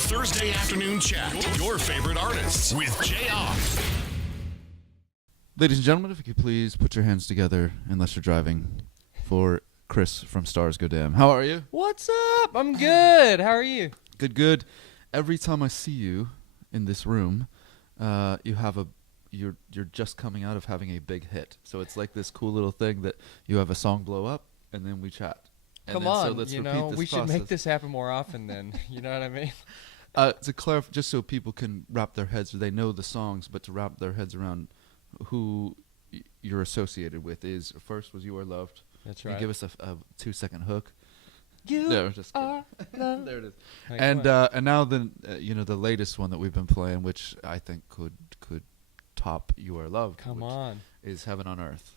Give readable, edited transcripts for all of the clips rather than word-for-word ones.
Thursday afternoon chat. Your favorite artists with Jayar. Ladies and gentlemen, if you could please put your hands together, unless you're driving, for Chris from Stars Go Damn. How are you? What's up? I'm good. How are you? Good, good. Every time I see you in this room, you're just coming out of having a big hit. So it's like this cool little thing that you have a song blow up, and then we chat. And Come then, on, so let's you repeat know, this we should process. make this happen more often then. You know what I mean? To clarify, just so people can wrap their heads, they know the songs, but to wrap their heads around who you're associated with is, first was You Are Loved. That's Can right. you give us a 2-second hook? You No, just are loved. there it is. Like And what? now the latest one that we've been playing, which I think could top You Are Loved. Come which on. is Heaven on Earth.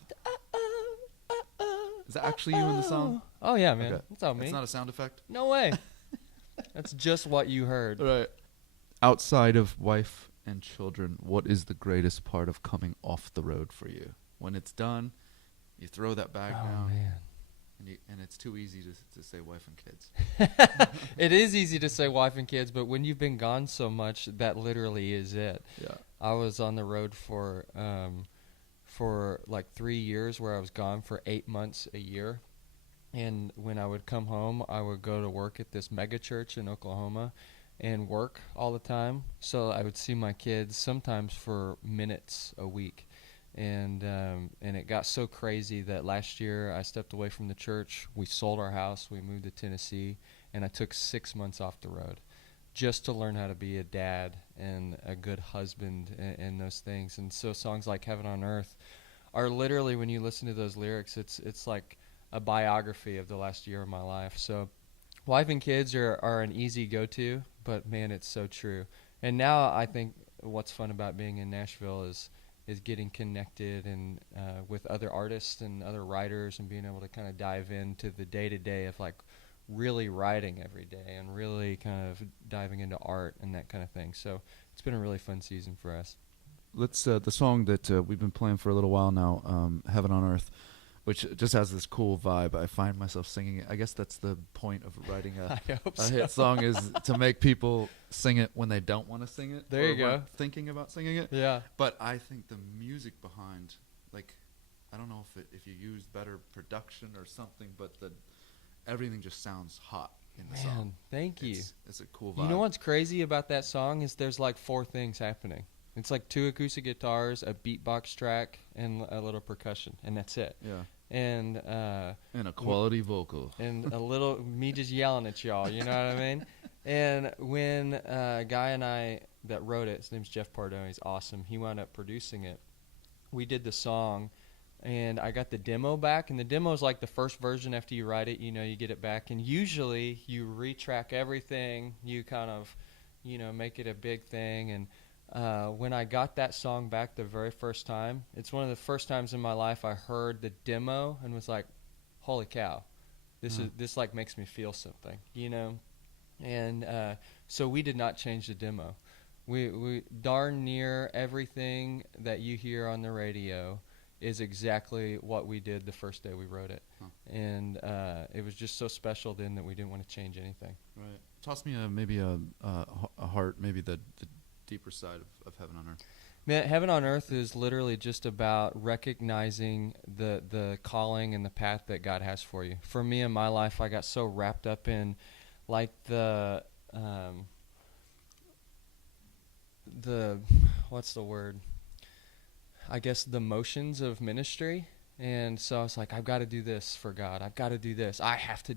Is that actually you in the song? Oh, yeah, man. Okay. That's all me. It's not a sound effect? No way. That's just what you heard. Right. Outside of wife and children, what is the greatest part of coming off the road for you? When it's done, you throw that bag Oh, down, man. and it's too easy to say wife and kids. It is easy to say wife and kids, but when you've been gone so much, that literally is it. Yeah. I was on the road for like 3 years, where I was gone for 8 months a year. And when I would come home, I would go to work at this mega church in Oklahoma and work all the time. So I would see my kids sometimes for minutes a week. And it got so crazy that last year I stepped away from the church. We sold our house. We moved to Tennessee. And I took 6 months off the road just to learn how to be a dad and a good husband and those things. And so songs like Heaven on Earth are literally, when you listen to those lyrics, it's like a biography of the last year of my life. So wife and kids are an easy go-to, but man, it's so true. And now I think what's fun about being in Nashville is getting connected and with other artists and other writers, and being able to kind of dive into the day-to-day of like really writing every day and really kind of diving into art and that kind of thing. So it's been a really fun season for us. Let's the song that we've been playing for a little while now, Heaven on Earth, which just has this cool vibe. I find myself singing it. I guess that's the point of writing I hope a hit song, is to make people sing it when they don't want to sing it. There or you go. weren't thinking about singing it. Yeah. But I think the music behind, like, I don't know if you used better production or something, but everything just sounds hot in the song. Man, thank you. It's a cool vibe. You know what's crazy about that song is there's like 4 things happening. It's like 2 acoustic guitars, a beatbox track, and a little percussion, and that's it. Yeah. And a quality vocal. and a little me just yelling at y'all, you know what I mean? And when a guy and I that wrote it, his name's Jeff Pardo, he's awesome. He wound up producing it. We did the song, and I got the demo back, and the demo is like the first version after you write it, you know, you get it back, and usually you retrack everything, you kind of, you know, make it a big thing. And when I got that song back the very first time, it's one of the first times in my life I heard the demo and was like, holy cow, this like makes me feel something, you know? And so we did not change the demo. We darn near everything that you hear on the radio is exactly what we did the first day we wrote it. And it was just so special then that we didn't want to change anything. Right. Toss me maybe a heart, maybe the deeper side of Heaven on Earth. Man, Heaven on Earth is literally just about recognizing the calling and the path that God has for you. For me in my life, I got so wrapped up in like the what's the word? I guess the motions of ministry. And so I was like, I've got to do this for God. I've got to do this. I have to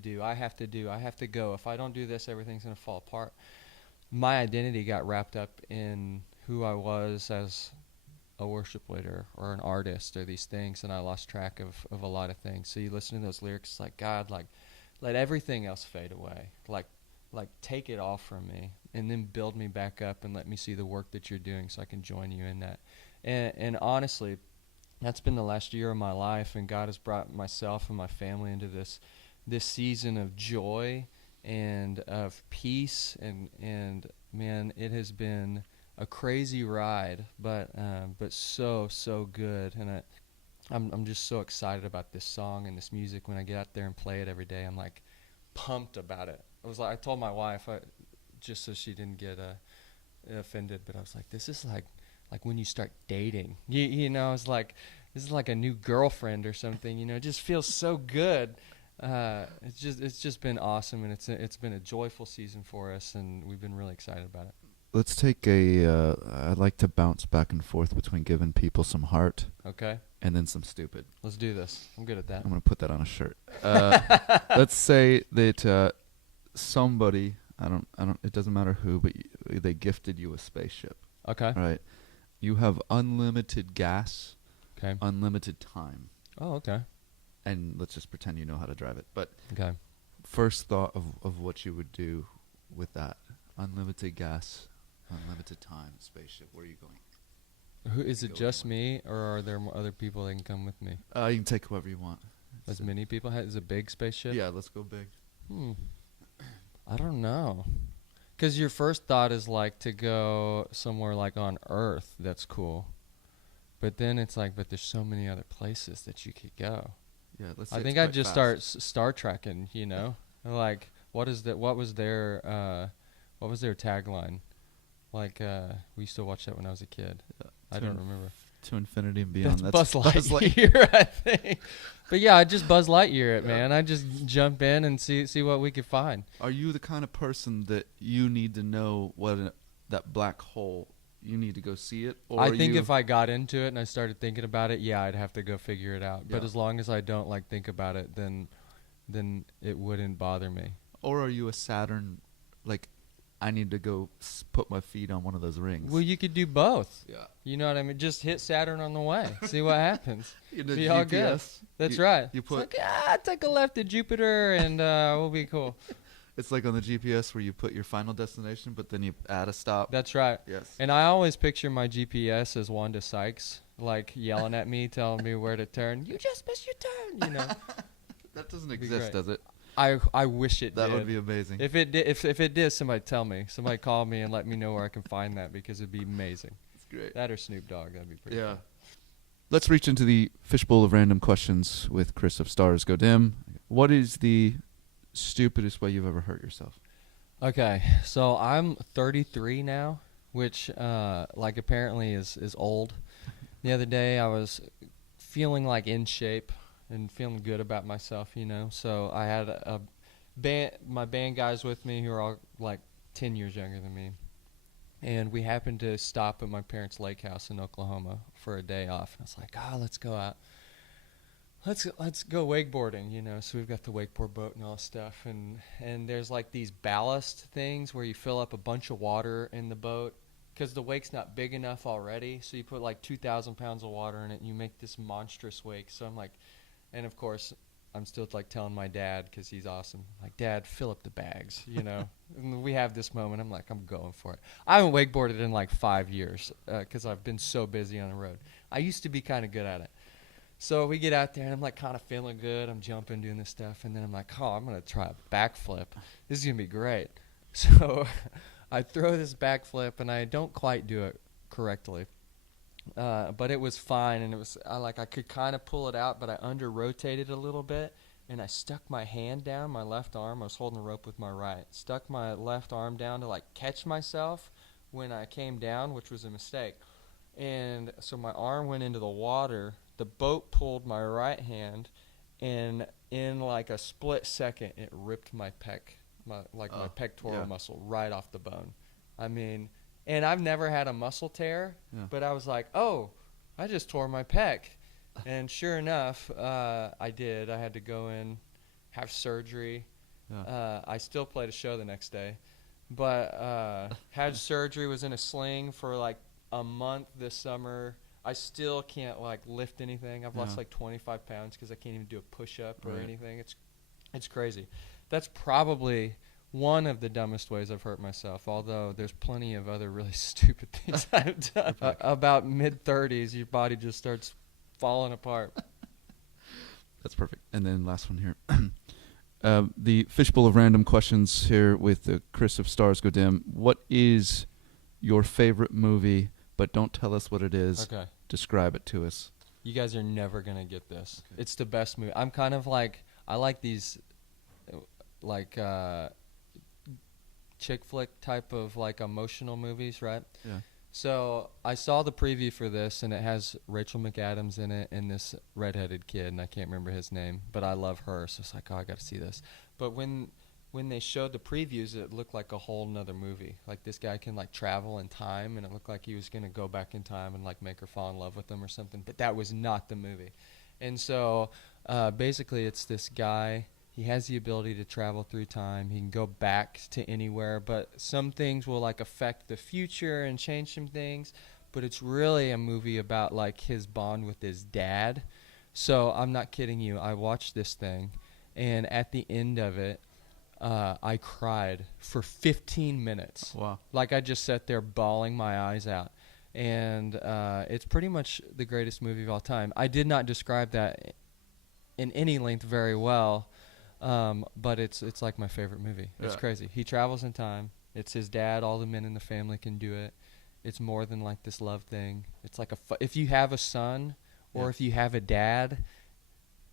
go. If I don't do this, everything's going to fall apart. My identity got wrapped up in who I was as a worship leader or an artist or these things, and I lost track of a lot of things. So you listen to those lyrics, it's like, God, like, let everything else fade away. Like take it all from me, and then build me back up and let me see the work that you're doing so I can join you in that. And honestly, that's been the last year of my life, and God has brought myself and my family into this season of joy and of peace, and man, it has been a crazy ride, but so good, and I'm just so excited about this song and this music. When I get out there and play it every day, I'm like pumped about it. I told my wife, just so she didn't get offended. But I was like, this is like when you start dating. You know, it's like this is like a new girlfriend or something. You know, it just feels so good. It's just been awesome, and it's been a joyful season for us, and we've been really excited about it. Let's take I like to bounce back and forth between giving people some heart Okay, and then some stupid. let's do this. I'm good at that. I'm going to put that on a shirt. Let's say that somebody, it doesn't matter who, but they gifted you a spaceship. Okay. Right? You have unlimited gas, Okay. unlimited time, Oh, okay. and let's just pretend you know how to drive it. But Okay. first thought of what you would do with that. Unlimited gas, unlimited time, spaceship. Where are you going? Who is it? Go Just anywhere. me, or are there other people that can come with me? You can take whoever you want. As many people? Is it a big spaceship? Yeah, let's go big. I don't know. Because your first thought is like to go somewhere like on Earth. That's cool. But then it's like, but there's so many other places that you could go. Yeah, let's. I say think it's I'd quite just fast. start Star Trekking, you know? Like, what was their tagline? Like, we used to watch that when I was a kid. I don't remember. To infinity and beyond. That's Buzz Lightyear, I think. But yeah, I just Buzz Lightyear it, man. I just jump in and see what we could find. Are you the kind of person that you need to know that black hole? You need to go see it, or I think if I got into it and I started thinking about it, yeah, I'd have to go figure it out. But Yeah. as long as I don't like think about it, then it wouldn't bother me. or are you a Saturn? Like, I need to go put my feet on one of those rings. Well, you could do both. Yeah. You know what I mean? Just hit Saturn on the way. See what happens. The Be all good. GPS, That's you- right. You put. It's like, take a left at Jupiter and we'll be cool. It's like on the GPS where you put your final destination, but then you add a stop. That's right. Yes. And I always picture my GPS as Wanda Sykes, like yelling at me, telling me where to turn. You just missed your turn, you know. That doesn't Be exist, great. does it? I wish it That did. would be amazing. If it did, if it did, somebody tell me. Somebody call me and let me know where I can find that because it'd be amazing. It's great. That or Snoop Dogg, that'd be pretty. Yeah. cool. Let's reach into the fishbowl of random questions with Chris of Stars Go Dim. What is the stupidest way you've ever hurt yourself? Okay, so I'm 33 now, which like apparently is old. The other day I was feeling like in shape and feeling good about myself, you know. So I had my band guys with me who are all like 10 years younger than me. And we happened to stop at my parents' lake house in Oklahoma for a day off. And I was like, let's go out. Let's go wakeboarding, you know. So we've got the wakeboard boat and all this stuff, and there's like these ballast things where you fill up a bunch of water in the boat because the wake's not big enough already. So you put like 2,000 pounds of water in it, and you make this monstrous wake. So I'm like, and of course I'm still like telling my dad because he's awesome. Like, Dad, fill up the bags, you know. And we have this moment. I'm like, I'm going for it. I haven't wakeboarded in like 5 years because I've been so busy on the road. I used to be kind of good at it. So we get out there, and I'm like kind of feeling good. I'm jumping, doing this stuff, and then I'm like, I'm going to try a backflip. This is going to be great. So I throw this backflip, and I don't quite do it correctly. But it was fine, and it was I could kind of pull it out, but I under-rotated a little bit, and I stuck my hand down, my left arm. I was holding the rope with my right. Stuck my left arm down to like catch myself when I came down, which was a mistake. And so my arm went into the water. The boat pulled my right hand, and in like a split second, it ripped my my pectoral muscle right off the bone. I mean, and I've never had a muscle tear, but I was like, I just tore my pec. And sure enough, I did. I had to go in, have surgery. Yeah. I still played a show the next day, but had surgery, was in a sling for like a month this summer. I still can't like lift anything. I've lost like 25 pounds because I can't even do a push-up or anything. It's crazy. That's probably one of the dumbest ways I've hurt myself, although there's plenty of other really stupid things I've done. About mid-30s, your body just starts falling apart. That's perfect. And then last one here. The fishbowl of random questions here with Chris of Stars Go Dim. What is your favorite movie? But don't tell us what it is. Okay. Describe it to us. You guys are never going to get this. Okay. It's the best movie. I'm kind of like, I like these, like, chick flick type of like emotional movies, right? Yeah. So I saw the preview for this, and it has Rachel McAdams in it and this redheaded kid, and I can't remember his name, but I love her, so it's like, oh, I got to see this. But when they showed the previews, it looked like a whole nother movie. Like this guy can like travel in time, and it looked like he was gonna go back in time and like make her fall in love with him or something. But that was not the movie. And so basically, it's this guy. He has the ability to travel through time. He can go back to anywhere, but some things will like affect the future and change some things. But it's really a movie about like his bond with his dad. So I'm not kidding you. I watched this thing, and at the end of it, I cried for 15 minutes. Wow. Like I just sat there bawling my eyes out. And it's pretty much the greatest movie of all time. I did not describe that in any length very well. But it's like my favorite movie. It's crazy. He travels in time. It's his dad. All the men in the family can do it. It's more than like this love thing. It's like if you have a son or if you have a dad,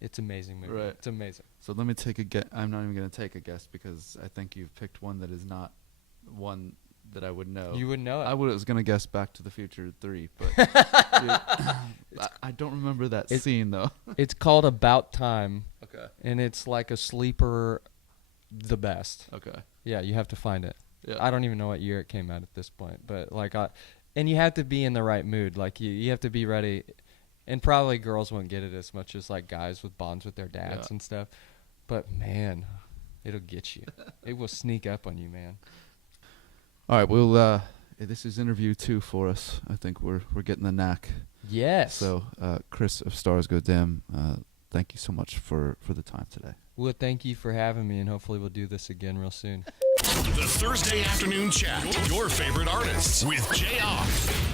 it's amazing movie. Right. It's amazing. So let me take a guess. I'm not even going to take a guess because I think you've picked one that is not one that I would know. You would know it. I was going to guess Back to the Future 3, but I don't remember that scene though. It's called About Time. Okay. And it's like a sleeper, the best. Okay. Yeah, you have to find it. Yeah. I don't even know what year it came out at this point, but like, and you have to be in the right mood. Like you have to be ready, and probably girls won't get it as much as like guys with bonds with their dads and stuff. But man, it'll get you. It will sneak up on you, man. All right. Well, this is interview 2 for us. I think we're getting the knack. Yes. So, Chris of Stars Go Dim, thank you so much for the time today. Well, thank you for having me, and hopefully we'll do this again real soon. The Thursday Afternoon Chat. Your favorite artists with Jayar.